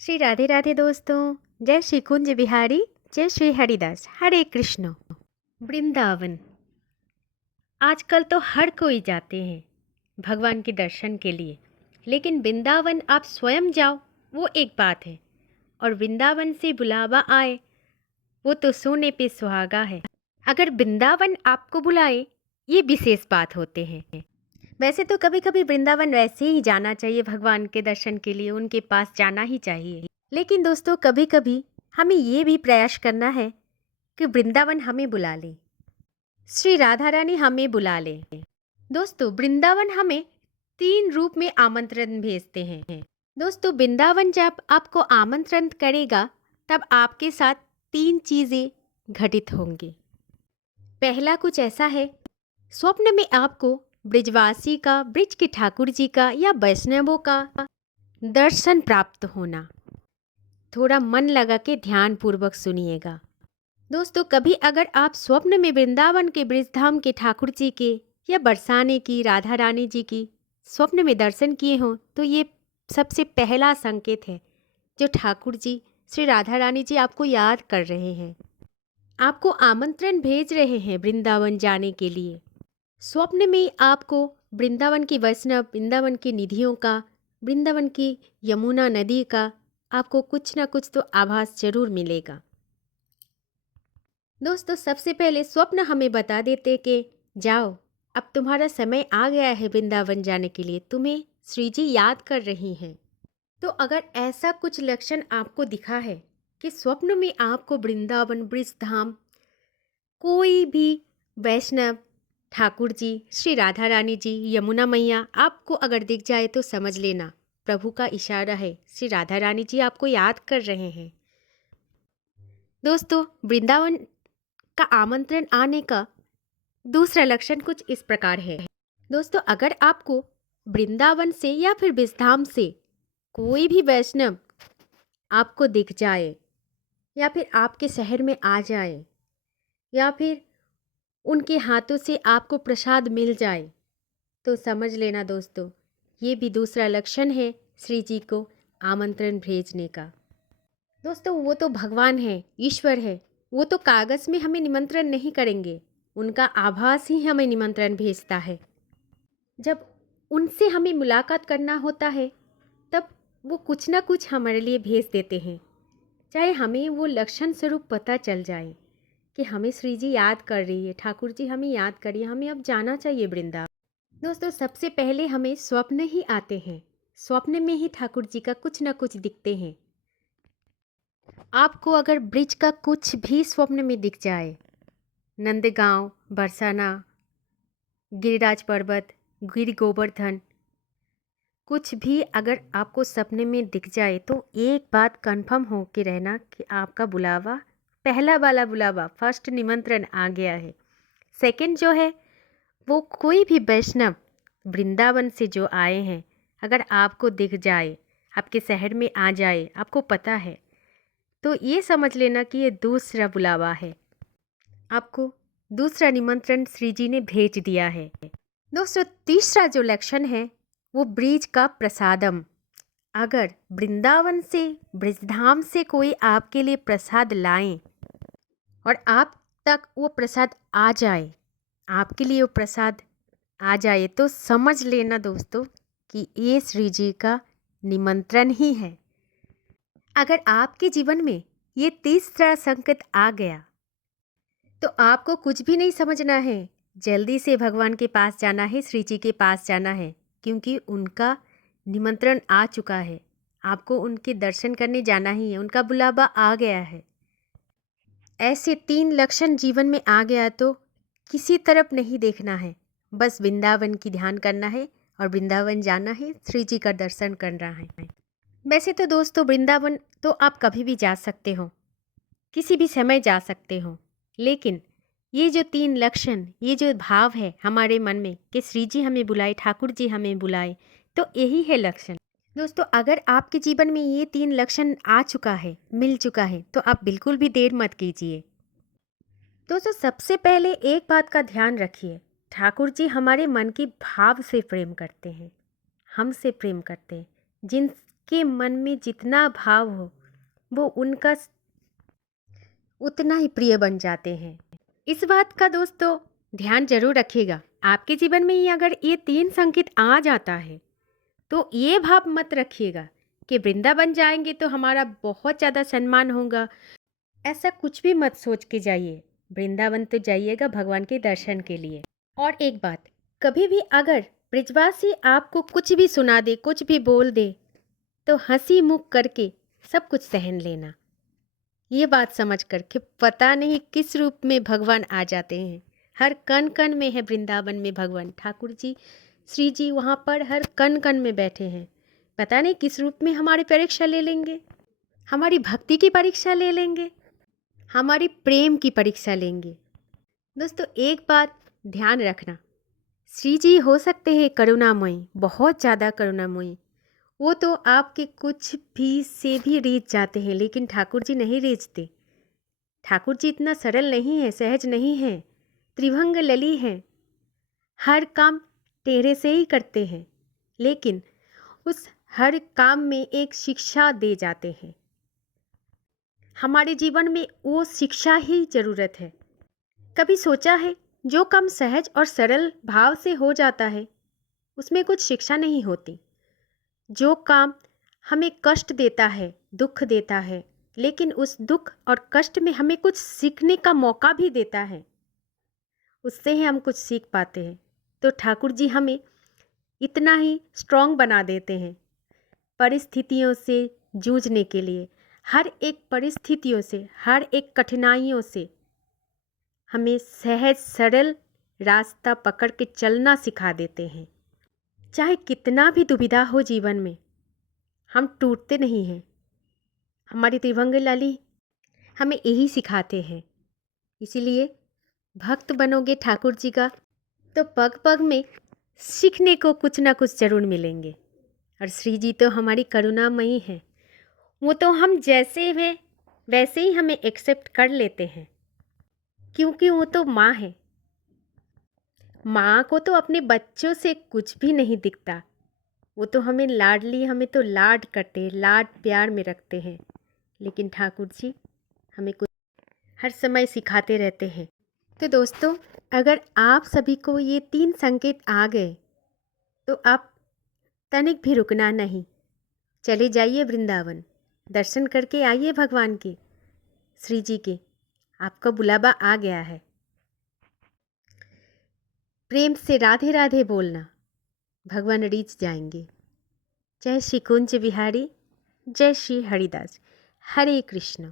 श्री राधे राधे दोस्तों। जय श्री कुंज बिहारी, जय श्री हरिदास, हरे कृष्ण। वृंदावन आजकल तो हर कोई जाते हैं भगवान के दर्शन के लिए, लेकिन वृंदावन आप स्वयं जाओ वो एक बात है, और वृंदावन से बुलावा आए वो तो सोने पे सुहागा है। अगर वृंदावन आपको बुलाए ये विशेष बात होते हैं। वैसे तो कभी कभी वृंदावन वैसे ही जाना चाहिए, भगवान के दर्शन के लिए उनके पास जाना ही चाहिए। लेकिन दोस्तों कभी कभी हमें ये भी प्रयास करना है कि वृंदावन हमें बुला ले, श्री राधा रानी हमें बुला ले। दोस्तों वृंदावन हमें 3 रूप में आमंत्रण भेजते हैं। दोस्तों वृंदावन जब आपको आमंत्रण करेगा तब आपके साथ 3 चीज़ें घटित होंगी। पहला कुछ ऐसा है, स्वप्न में आपको ब्रिजवासी का, ब्रिज के ठाकुर जी का या वैष्णवों का दर्शन प्राप्त होना। थोड़ा मन लगा के ध्यान पूर्वक सुनिएगा। दोस्तों कभी अगर आप स्वप्न में वृंदावन के ब्रिजधाम के ठाकुर जी के या बरसाने की राधा रानी जी की स्वप्न में दर्शन किए हों तो ये सबसे पहला संकेत है जो ठाकुर जी श्री राधा रानी जी आपको याद कर रहे हैं, आपको आमंत्रण भेज रहे हैं वृंदावन जाने के लिए। स्वप्न में आपको वृंदावन की वैष्णव, वृंदावन की निधियों का, वृंदावन की यमुना नदी का आपको कुछ ना कुछ तो आभास जरूर मिलेगा। दोस्तों सबसे पहले स्वप्न हमें बता देते कि जाओ अब तुम्हारा समय आ गया है वृंदावन जाने के लिए, तुम्हें श्री जी याद कर रही हैं। तो अगर ऐसा कुछ लक्षण आपको दिखा है कि स्वप्न में आपको वृंदावन, ब्रिजधाम, कोई भी वैष्णव, ठाकुर जी, श्री राधा रानी जी, यमुना मैया आपको अगर दिख जाए तो समझ लेना प्रभु का इशारा है, श्री राधा रानी जी आपको याद कर रहे हैं। दोस्तों वृंदावन का आमंत्रण आने का दूसरा लक्षण कुछ इस प्रकार है। दोस्तों अगर आपको वृंदावन से या फिर ब्रिजधाम से कोई भी वैष्णव आपको दिख जाए या फिर आपके शहर में आ जाए या फिर उनके हाथों से आपको प्रसाद मिल जाए तो समझ लेना दोस्तों ये भी दूसरा लक्षण है श्री जी को आमंत्रण भेजने का। दोस्तों वो तो भगवान है, ईश्वर है, वो तो कागज़ में हमें निमंत्रण नहीं करेंगे, उनका आभास ही हमें निमंत्रण भेजता है। जब उनसे हमें मुलाकात करना होता है तब वो कुछ ना कुछ हमारे लिए भेज देते हैं, चाहे हमें वो लक्षण स्वरूप पता चल जाए कि हमें श्री जी याद कर रही है, ठाकुर जी हमें याद करिए, हमें अब जाना चाहिए वृंदावन। दोस्तों सबसे पहले हमें स्वप्न ही आते हैं, स्वप्न में ही ठाकुर जी का कुछ ना कुछ दिखते हैं। आपको अगर ब्रिज का कुछ भी स्वप्न में दिख जाए, नंदगांव, बरसाना, गिरिराज पर्वत, गिर गोवर्धन, कुछ भी अगर आपको सपने में दिख जाए तो एक बात कंफर्म हो के रहना कि आपका बुलावा, पहला वाला बुलावा, फर्स्ट निमंत्रण आ गया है। सेकंड जो है वो कोई भी वैष्णव वृंदावन से जो आए हैं अगर आपको दिख जाए, आपके शहर में आ जाए, आपको पता है तो ये समझ लेना कि ये दूसरा बुलावा है, आपको दूसरा निमंत्रण श्री जी ने भेज दिया है। दोस्तों तीसरा जो लक्षण है वो ब्रिज का प्रसादम। अगर वृंदावन से, ब्रिजधाम से कोई आपके लिए प्रसाद लाएं और आप तक वो प्रसाद आ जाए, आपके लिए वो प्रसाद आ जाए तो समझ लेना दोस्तों कि ये श्री जी का निमंत्रण ही है। अगर आपके जीवन में ये तीसरा संकेत आ गया तो आपको कुछ भी नहीं समझना है, जल्दी से भगवान के पास जाना है, श्री जी के पास जाना है, क्योंकि उनका निमंत्रण आ चुका है, आपको उनके दर्शन करने जाना ही है, उनका बुलावा आ गया है। ऐसे 3 लक्षण जीवन में आ गया तो किसी तरफ नहीं देखना है, बस वृंदावन की ध्यान करना है और वृंदावन जाना है, श्री जी का दर्शन करना है। वैसे तो दोस्तों वृंदावन तो आप कभी भी जा सकते हो, किसी भी समय जा सकते हो, लेकिन ये जो 3 लक्षण, ये जो भाव है हमारे मन में कि श्री जी हमें बुलाए, ठाकुर जी हमें बुलाए, तो यही है लक्षण। दोस्तों अगर आपके जीवन में ये 3 लक्षण आ चुका है, मिल चुका है, तो आप बिल्कुल भी देर मत कीजिए। दोस्तों सबसे पहले एक बात का ध्यान रखिए, ठाकुर जी हमारे मन की भाव से प्रेम करते हैं, हमसे प्रेम करते हैं, के मन में जितना भाव हो वो उनका उतना ही प्रिय बन जाते हैं। इस बात का दोस्तों ध्यान जरूर रखिएगा। आपके जीवन में ही अगर ये 3 संकेत आ जाता है तो ये भाव मत रखिएगा कि वृंदावन जाएंगे तो हमारा बहुत ज़्यादा सम्मान होगा। ऐसा कुछ भी मत सोच के जाइए। वृंदावन तो जाइएगा भगवान के दर्शन के लिए। और एक बात, कभी भी अगर ब्रिजवासी आपको कुछ भी सुना दे, कुछ भी बोल दे, तो हंसी मुख करके सब कुछ सहन लेना। ये बात समझ कर कि पता नहीं किस रूप में भगवान आ जाते हैं। हर कण कण में है वृंदावन में भगवान। ठाकुर जी, श्री जी वहाँ पर हर कण कण में बैठे हैं। पता नहीं किस रूप में हमारी परीक्षा ले लेंगे, हमारी भक्ति की परीक्षा ले लेंगे, हमारी प्रेम की परीक्षा लेंगे। दोस्तों एक बात ध्यान रखना, श्री जी हो सकते हैं करुणामयी, बहुत ज़्यादा करुणामयी। वो तो आपके कुछ भी से भी रीझ जाते हैं, लेकिन ठाकुर जी नहीं रीझते। ठाकुर जी इतना सरल नहीं है, सहज नहीं है, त्रिभंग लली हैं। हर काम टेढ़े से ही करते हैं, लेकिन उस हर काम में एक शिक्षा दे जाते हैं। हमारे जीवन में वो शिक्षा ही ज़रूरत है। कभी सोचा है जो काम सहज और सरल भाव से हो जाता है उसमें कुछ शिक्षा नहीं होती। जो काम हमें कष्ट देता है, दुख देता है, लेकिन उस दुख और कष्ट में हमें कुछ सीखने का मौका भी देता है, उससे ही हम कुछ सीख पाते हैं। तो ठाकुर जी हमें इतना ही स्ट्रॉन्ग बना देते हैं परिस्थितियों से जूझने के लिए। हर एक परिस्थितियों से, हर एक कठिनाइयों से हमें सहज सरल रास्ता पकड़ के चलना सिखा देते हैं। चाहे कितना भी दुविधा हो जीवन में, हम टूटते नहीं हैं। हमारी त्रिभंग लाली हमें यही सिखाते हैं। इसीलिए भक्त बनोगे ठाकुर जी का तो पग पग में सीखने को कुछ ना कुछ जरूर मिलेंगे। और श्री जी तो हमारी करुणामयी है। वो तो हम जैसे हैं वैसे ही हमें एक्सेप्ट कर लेते हैं, क्योंकि वो तो माँ है। माँ को तो अपने बच्चों से कुछ भी नहीं दिखता। वो तो हमें लाडली, हमें तो लाड करते हैं, लाड प्यार में रखते हैं। लेकिन ठाकुर जी हमें कुछ हर समय सिखाते रहते हैं। तो दोस्तों अगर आप सभी को ये 3 संकेत आ गए तो आप तनिक भी रुकना नहीं, चले जाइए वृंदावन, दर्शन करके आइए भगवान के, श्री जी के। आपका बुलावा आ गया है। प्रेम से राधे राधे बोलना, भगवान रीझ जाएंगे। जय श्री कुंज बिहारी, जय श्री हरिदास। हरे कृष्ण।